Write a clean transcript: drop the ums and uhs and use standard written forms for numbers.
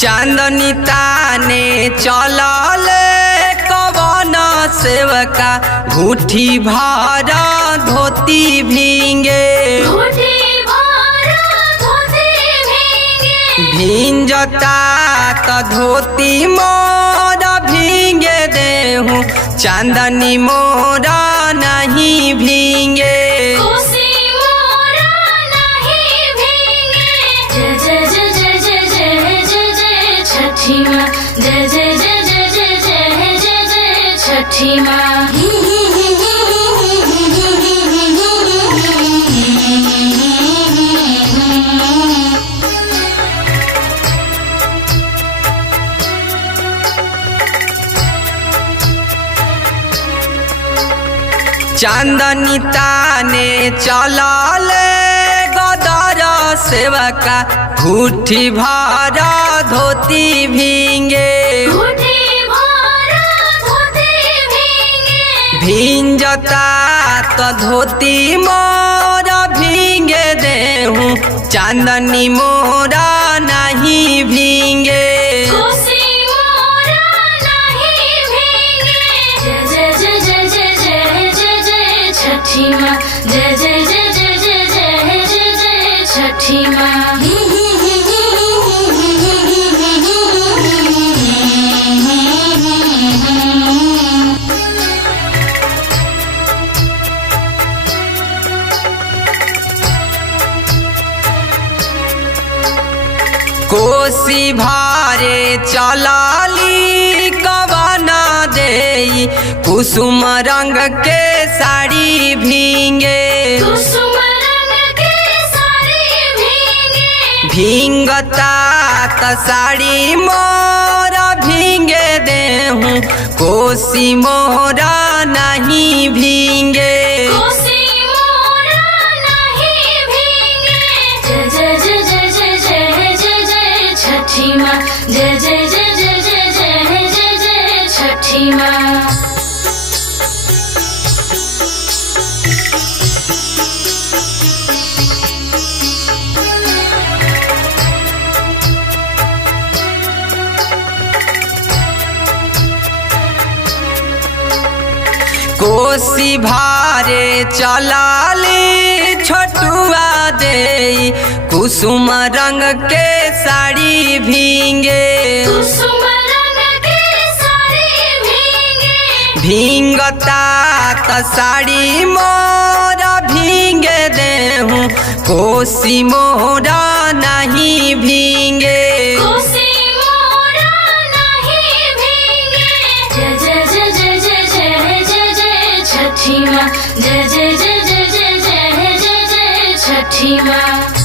चांदनी ताने चलले कवन सेवका घूठी भरा धोती भींगे भींजता त धोती मोर भींगे देहूँ चांदनी मोर नहीं भींगे। जय जय जय जय जय जय जय जय छठी माँ। चांदनी ताने चलले गदर सेवका घूठी भरा धोती भींगे भींजता तो धोती मोर भींगे देहूँ चांदनी मोर नहीं भींगे। छठी माँ जय जय जय जय जय जय जय जय छठी माँ। कोसी भारे चलाली कवन देई कुसुम रंग के साड़ी भींगे भींगता त साड़ी मोर भींगे देहूँ कोसी मोर नहीं भींगे। छठी माँ जय जय जय जय जय जय जय जय छठी माँ। कोसी भारे चलाली छोटुआ देई कुसुम रंग के साड़ी भींगे भींगता त साड़ी मोर भींगे देहूँ कोसी मोर नहीं भींगे। छठी माँ जय जय जय जय जय जय जय जय छठी माँ।